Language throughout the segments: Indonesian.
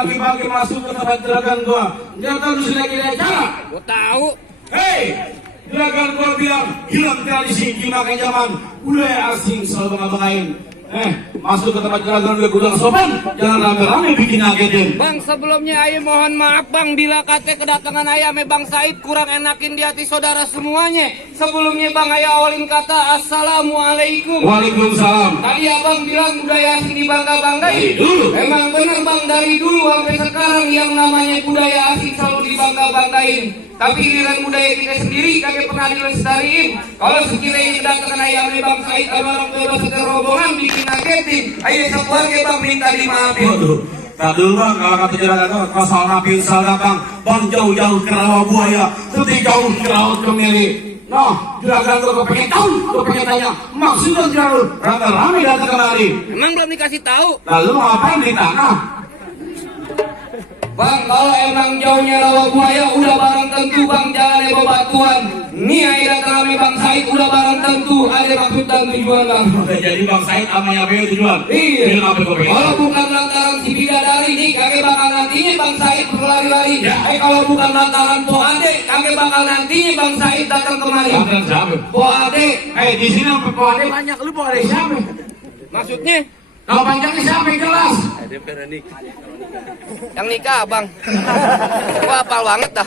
pagi-pagi masuk ke tempat juragan gua. Dia tahu sudah kira cara. Gua tahu. Hei, juragan gua bilang hilang tradisi dimakan zaman. Udah asing selalu ngabagain. Masuk ke tempat juragan udah gudang sopan. Jangan rame-rame bikin ngagetin. Bang, sebelumnya Ayo mohon maaf Bang bila kata kedatangan Ayah Bang Said kurang enakin di hati saudara semuanya. Sebelumnya Bang Ayah awalin kata Assalamualaikum. Waalaikumsalam. Tadi Abang bilang budaya asing dibangga-banggain. Emang bener Bang, dari dulu sampai sekarang yang namanya budaya asing selalu dibangga-banggain. Tapi giliran budaya kita sendiri kagak pernah dilestariin. Kalau sekiranya kedatangan Ayah Bang Said orang tua seterombongan bikin ngagetin. Ayo sekeluarga Bang minta dimaafin. Waduh, tak dulu Bang, kalau kata juragan gua kosong nabi salah Bang. Bang jauh-jauh ke rawa buaya, seperti jauh ke laut kemiri. Nah, juragan gua kepengen tahu, gua pengen tanya, maksudnya jauh, rame-rame datang kemari. Emang belum dikasih tahu? Lalu mau ngapain di tanah? Bang, kalau emang jauhnya rawa buaya udah barang tentu Bang jalan bebatuan. Nih air kami Bang Said udah barang tentu ada maksud dan tujuan Bang. Jadi Bang Said sama yang pengen tujuan. Iya. Kalau bukan lantaran si bidadari nih kakek bakal nantinya Bang Said berlari-lari. Ya. Kalau bukan lantaran Po Ade, kakek bakal nantinya Bang Said datang kemari. Lantaran siapa? Po Ade. Di sini Po Ade banyak, lu Po Ade siapa? Maksudnya? Kalau panjangnya siapa yang kelas? Yang nikah Bang. Gua hafal banget dah.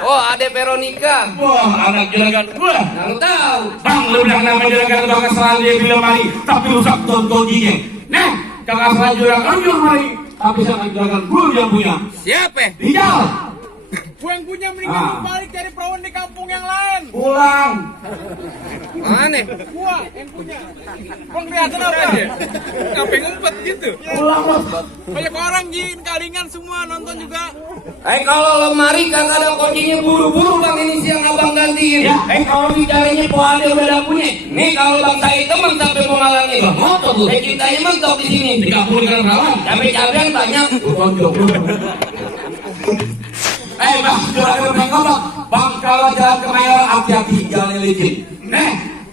Oh, Ade Veronica. Wah, anak juragan gua. Yang tahu. Bang, lu udah nama juragan bang kesalahan dia bilang mari, tapi rusak tontoginya. Nah, kakak salah juragan yang mari, tapi sama juragan gua yang punya. Siapa? Rijal. Gua yang punya mendingan lu balik cari perawan di kampung yang lain. Pulang. Mana? Gua yang punya. Bang kelihatan apa dia? Ngapain ngumpet gitu? Pulang bos. Banyak orang jin kalingan semua nonton juga. Kalau lemari kagak ada kuncinya buru-buru Bang ini siang Abang gantiin. Ya. Kalau bicaranya Po Ade udah ada punya. Nih kalau Bang Said teman sampai mau ngalangin Bang. Motor tuh. Cintanya mentok di sini. 30 kan kawan. Capek-capekan banyak. Bang, juragan bang ngomong, bang kalau jalan ke Mayor hati-hati jalan licin.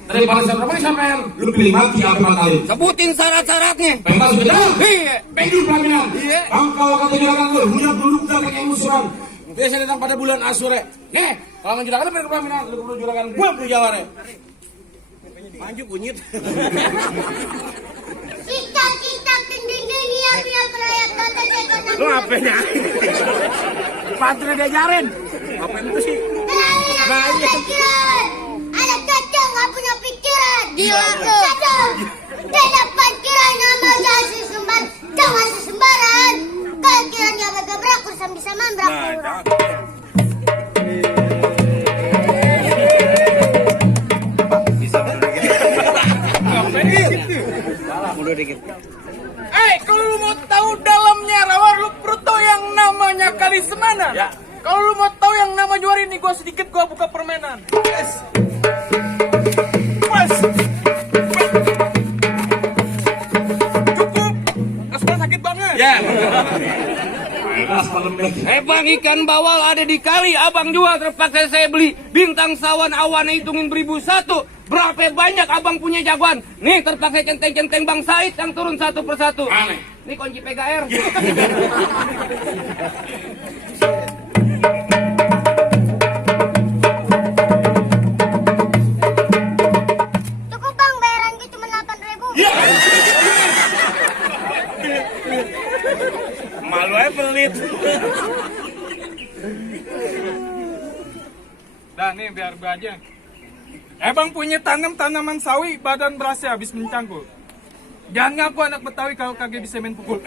Daripada sampai lu pilih mati apa batalin. Sebutin syarat-syaratnya. Pengen sudah. Iya. Pengen pelaminan. Iya. Bang kalau kata juragan lu, punya dulu kita kayak musuhan. Biasa datang pada bulan Asure. Kalau juragan lu pengen pelaminan, lu perlu juragan gua perlu jaware. Maju kunyit. Kita tinggi-tinggi yang biar rakyat kota ekonomi. Lu apanya? Pantri diajarin. Apa itu sih? Pikiran. Anak kecil nggak punya pikiran. Gila tuh. Satu. Tidak pikiran nama kasih sembar. Jangan sembaran. Kalau kiranya bergebrak, urusan bisa mambrak. Kalau lu mau tahu dalamnya rawa lu perlu tahu yang namanya kali semana. Ya. Kalau lu mau tahu yang nama juara ini gua sedikit gua buka permainan. Yes. Cukup. Aspal sakit banget. Ya. Bang, ikan bawal ada di kali. Abang jual terpaksa saya beli. Bintang sawan awan hitungin 1001. Berapa banyak abang punya jagoan? Nih terpakai centeng-centeng Bang Said yang turun satu persatu. Aneh. Ini kunci PGR. Cukup bang, bayaran gue cuma 8.000. Malu aja pelit. Dah nih biar gua aja. Bang punya tanaman sawi, badan berasnya habis mencangkul. Jangan ngaku anak Betawi kalau kagak bisa main pukul.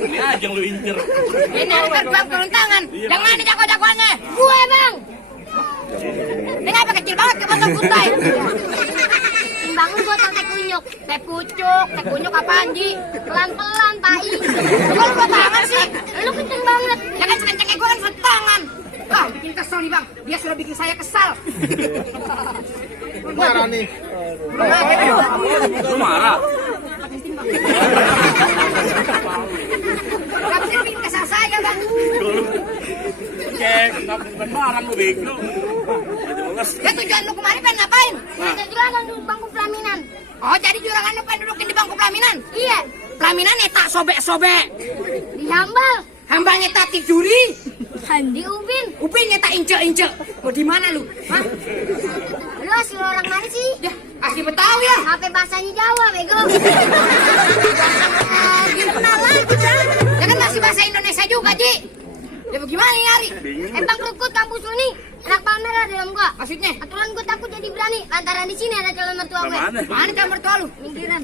Ini aja yang lu incer. Ini harus bang turun tangan. Yang mana jago-jagoannya? Gue bang. Ini apa kecil banget ke pasar kuntai. Bangun gua tau teh kunyuk. Teh kunyuk apaan Ji? Pelan-pelan tai. Lu gua tangan sih. Lu kenceng banget. Ya kan kencengnya gua kan setangan. Wah, bikin kesel nih bang. Dia sudah bikin saya kesal. Marah nih. Lu marah? Gak bisa bikin kesal saya bang. Kayak bukan barang lu bego. Ya tujuan lu kemarin pengen ngapain? Ada juragan di bangku pelaminan. Oh jadi juragan lu pengen dudukin di bangku pelaminan? Iya. Pelaminan eta sobek-sobek. Dihambal. Hambal nyeta juri. Di ubin. Ubin nyeta ince-ince. Mau di mana lu? Hah? Lu asli orang mana sih? Ya, asli Betawi ya. HP bahasanya Jawa, bego. Kenal lagi, ya kan masih bahasa Indonesia juga, Ji. Ya bagaimana nih Ari? Emang kerukut kampus lu nih enak pamer lah dalam gua. Maksudnya? Aturan gua takut jadi berani lantaran di sini ada calon mertua gue. Mana calon mertua lu? Minggiran.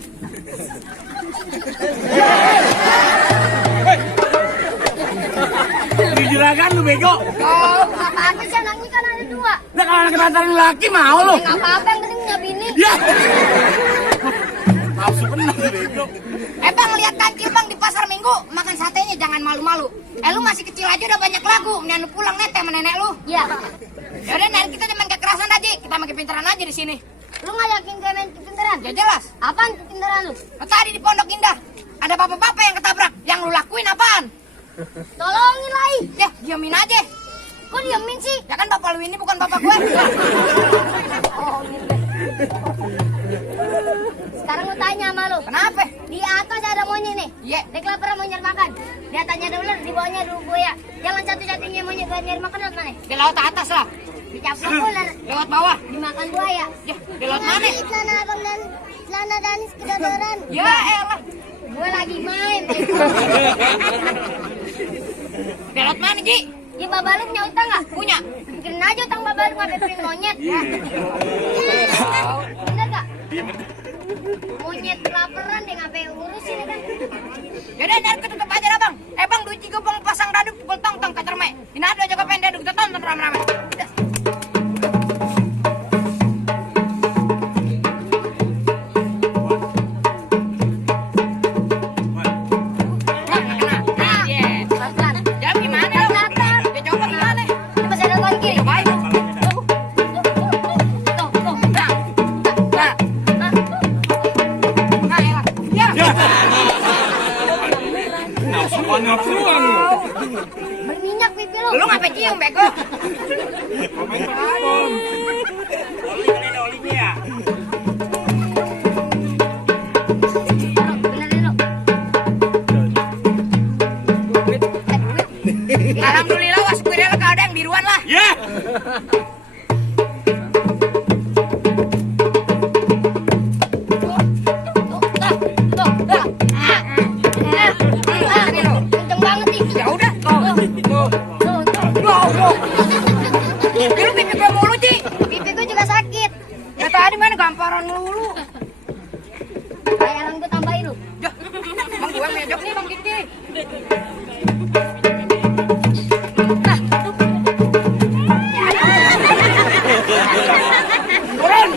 Di juragan lu bego. Oh, apa-apa sih anaknya kan ada dua. Nah kalau anak lantaran laki mau lu. Enggak apa-apa yang penting punya bini. Ya. Nafsu benar bego. Bang lihat kancil bang di pasar Minggu makan satenya jangan malu-malu. Lu masih kecil aja udah banyak lagu. Mendingan lu pulang nete sama nenek lu. Iya. Ya udah nanti kita main kekerasan aja. Kita main kepintaran aja di sini. Lu nggak yakin gue main kepintaran? Ya jelas. Apaan kepintaran lu? Tadi di Pondok Indah ada bapak-bapak yang ketabrak. Yang lu lakuin apaan? Tolongin lah. Ya diamin aja. Kok diamin sih? Ya kan bapak lu ini bukan bapak gue. Oh, gitu. Sekarang lu tanya sama lu. Kenapa? Di atas ada monyet nih. Iya. Dek lapar mau nyari makan. Di atasnya ada ular, di bawahnya ada buaya. Jangan satu-satunya monyet buat nyari makan lewat mana? Di laut atas lah. Dicaplok ular. Lewat bawah. Dimakan buaya. Ya, di laut mana? Celana abang dan celana Danis kedodoran. Ya elah. Gue lagi main. Di laut mana, Ji? Ya Babaluk punya utang nggak? Punya. Bikin aja utang Babaluk nggak beli monyet. Ya. Bener nggak? Monyet kelaparan deh ngapain urusin kan? Yaudah ntar tutup aja lah bang. Bang duit juga bang pasang daduk pukul tong-tong ke cerme. Ini ada juga pengen daduk kita tonton rame-rame. Berminyak pipi lu. Lu ngapain cium bego? Oli-olinya. Alhamdulillah was kuirnya lo ada yang biruan lah. Ya. Lu pipi gue mulu, Ci. Pipi gue juga sakit. Ya tadi mana gamparan mulu. Kayak gue tambahin lu. Bang gue medok nih bang Kiki. Turun.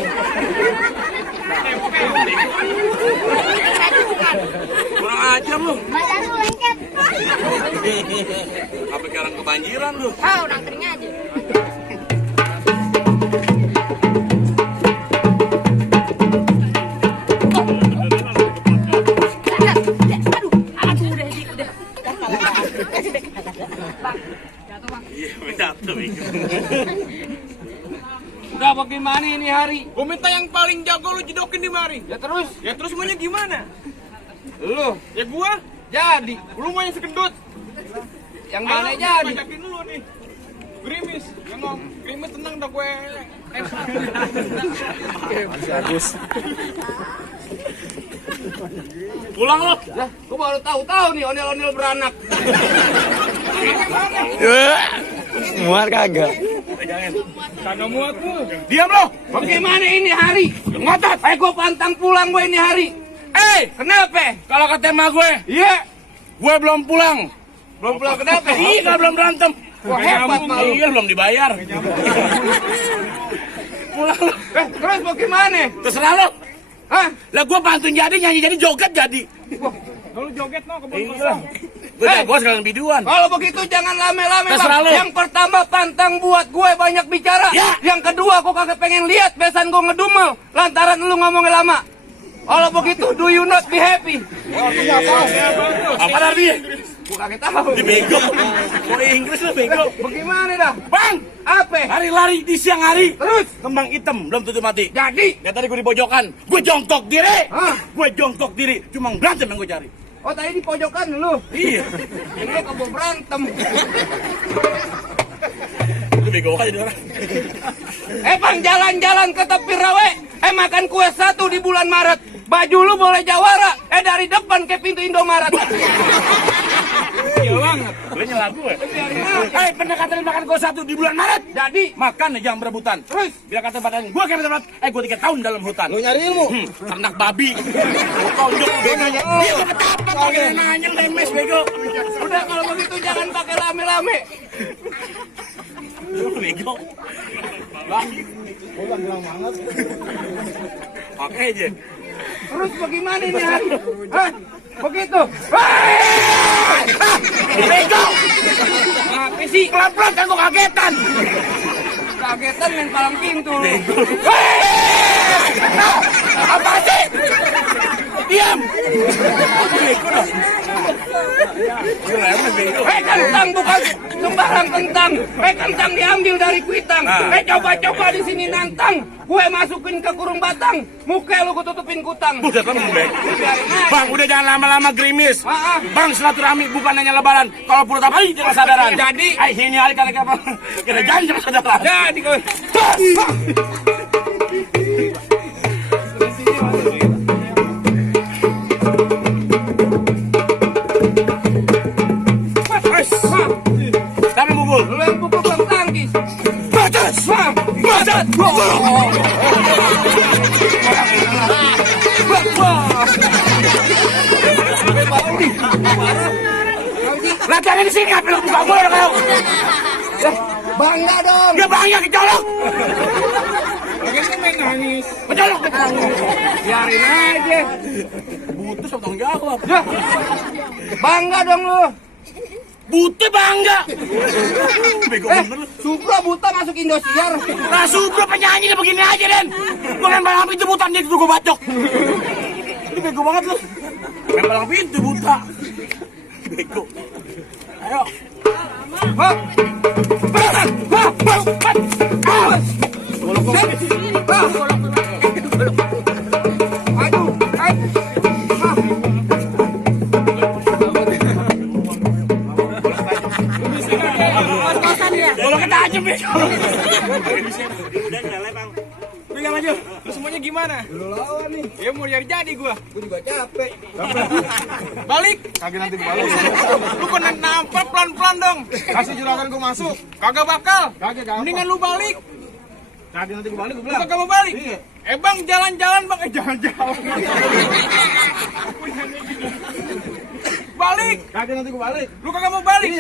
Kurang ajar lu. Badan lu lengket. Apa sekarang kebanjiran lu? Oh, nangkringnya aja. Udah bagaimana ini hari? Gue minta yang paling jago lu jedokin di mari. Ya terus? Ya terus maunya gimana? Lu? Ya gua? Jadi? Lu mau yang segendut? Yang mana Ayo, jadi? bajakin dulu nih. Gerimis. Yang ngomong, gerimis tenang dah gue. Bagus. Pulang lu. Lah, gua baru tahu nih ondel-ondel beranak. Muat kagak? Kagak muat lu. Diam lo. Bagaimana ini hari? Ngotot. Gua pantang pulang gue ini hari. Kenapa? Kalau kata emak gue, Iya. gue belum pulang. Belum pulang kenapa? Iya, belum berantem. Wah hebat malu. Iya, belum dibayar. Pulang lu. Terus bagaimana? Terserah lu. Hah? Lah gue bantuin nyanyi jadi joget jadi. Lalu joget no kebun Iya. kosong. Gue jago sekalian biduan. Kalau begitu jangan lame-lame Terserah bang. lu. Yang pertama pantang buat gue banyak bicara. Ya. Yang kedua gue kagak pengen lihat besan gue ngedumel lantaran lu ngomongnya lama. Kalau begitu do you not be happy? Apa tadi? Gua kagak tahu. Bego. Kok Inggris lu bego. Bagaimana dah? Bang, Apa? lari-lari di siang hari. Terus? Kembang hitam belum tentu mati. Jadi? Ya tadi gue di pojokan, gue jongkok diri. Hah? Gue jongkok diri, cuma berantem yang gue cari. Oh tadi di pojokan lu. Iya. Ini kebo berantem. Lu bego aja orang. Bang jalan-jalan ke tepi rawe. Makan kue 1 di bulan Maret. Baju lu boleh jawara. Dari depan ke pintu Indomaret. Iya banget. Lu nyela gue. Pendekatan makan kue 1 di bulan Maret. Jadi? Makan jangan berebutan. Terus? Bila kata badan gue kayak tempat, gue 3 tahun dalam hutan. Lu nyari ilmu? Ternak babi. Lu tonjok lu bego. Dia betapa pakai nanya lemes bego. Udah kalau begitu jangan pakai lame-lame. Lu bego. Bang. Oke aja. Terus bagaimana ini hari? Hah? Begitu? Bego. Apa sih? Pelan-pelan kan gue kagetan. Kagetan main palang pintu lu. Apa sih? Diam. Bego dong. Kentang bukan sembarang kentang. Kentang diambil dari kuitang. Coba-coba di sini nantang. Gue masukin ke kurung batang. Muka lu gue tutupin kutang. Udah lembek. Bang, udah jangan lama-lama gerimis. Maaf. Bang, silaturahmi bukan hanya lebaran. Kalau puluh tahun hari jangan sadaran. Jadi? Ini hari kali apa? Kita janji sama saudara. Jadi gue. Tapi mukul. Lu yang pukul bang tangkis. Batas. Batas. Latihan di sini ngapain lu buka gue kau? Bangga dong. Ya bangga kecolok. Bagaimana main nangis? Kecolok. Biarin aja. Butuh sama tanggung jawab. Ya. Bangga dong lu. Butuh bangga. Bego bener lu. Supra buta masuk Indosiar. Nah, Subro penyanyi dia begini aja, Den. Gua main palang pintu buta, dia itu gua bacok. Ini bego banget lu. Main palang pintu buta. Bego. Ayo. Hah? Beratan. Hah, beratan. Ah. Aduh, Kalau kita aja, bego. Pegang aja. Lu semuanya gimana? Lu lawan nih. Ya mau jadi gua. Gue juga capek. Balik. Kagak nanti balik. Lu kena nampar pelan-pelan dong. Kasih juragan gua masuk. Kagak bakal. Mendingan lu balik. Kagak nanti gua balik, gua Lu bilang. kagak mau balik. Bang jalan-jalan bang. Jalan-jalan. Balik. Kagak nanti gua balik. Lu kagak mau balik.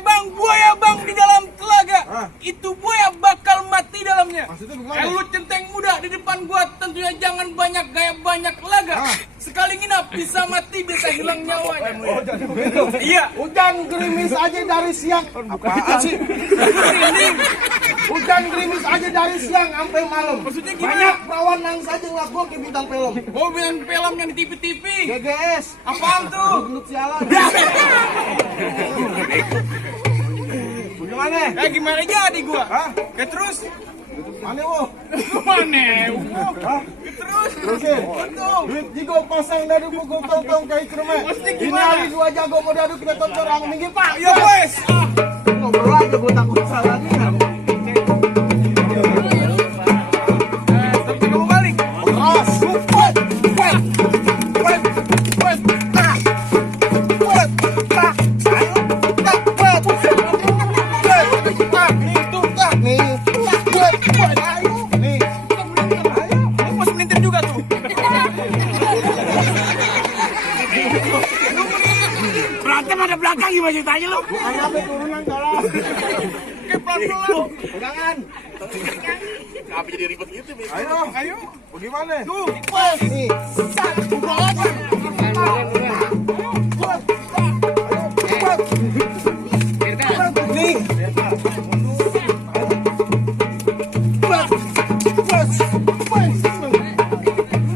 Bang, buaya bang di dalam telaga. Itu buaya bakal mati dalamnya. Maksudnya bagaimana? Lu centeng muda di depan gua, tentunya jangan banyak gaya banyak laga. Sekali nginap bisa mati bisa hilang nyawanya. Iya. Hujan gerimis aja dari siang. Apaan sih? Hujan gerimis aja dari siang sampai malam. Maksudnya gimana? Banyak perawan nangis aja ngeliat gua kayak bintang film. Oh, bilang film yang di TV-TV. GGS. Apaan tuh? Gendut sialan. Bagaimana? Gimana jadi gua? Terus? Mana wo? Mana? Terus? Terusin. Duit jigo pasang dari buku tong kayak kermet. Mesti Ini gimana? hari 2 jago mau dadu kita tonton orang minggir pak. Ya wes. Ngobrol aja gua takut salah nih. Tapi kamu balik. Terus. Lu masih melintir juga tuh. Berantem ada belakang gimana ceritanya lu? Kayak apa turunan salah. Kayak pelan-pelan. Pegangan. Kenapa jadi ribet gitu, bego? Ayo. Bagaimana? Tuh. Nih.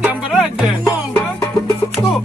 Gambar aja. Tuh.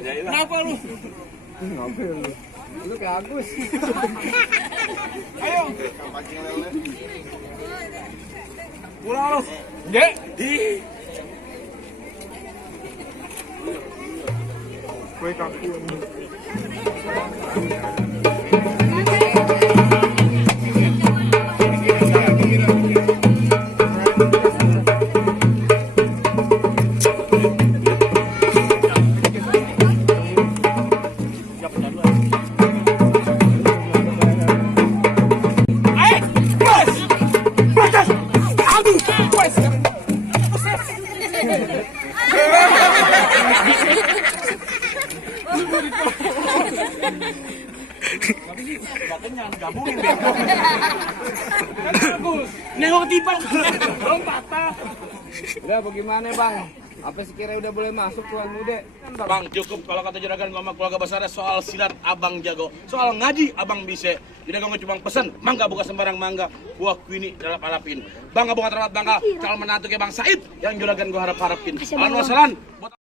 Kenapa lu? Lu kayak Agus. Ayo. Pulang lu. Ge. Kue kaku. Nengok tipe. Belum patah. Udah bagaimana bang? Apa sekira udah boleh masuk tuan muda? Bang, cukup kalau kata juragan sama keluarga besar soal silat abang jago, soal ngaji abang bisa. Juragan gue cuma pesen, mangga buka sembarang mangga, buah kuini dalam alapin. Bangga bunga terhadap bangga calon menantu kayak Bang Said yang juragan gue harap-harapin. Alhamdulillah.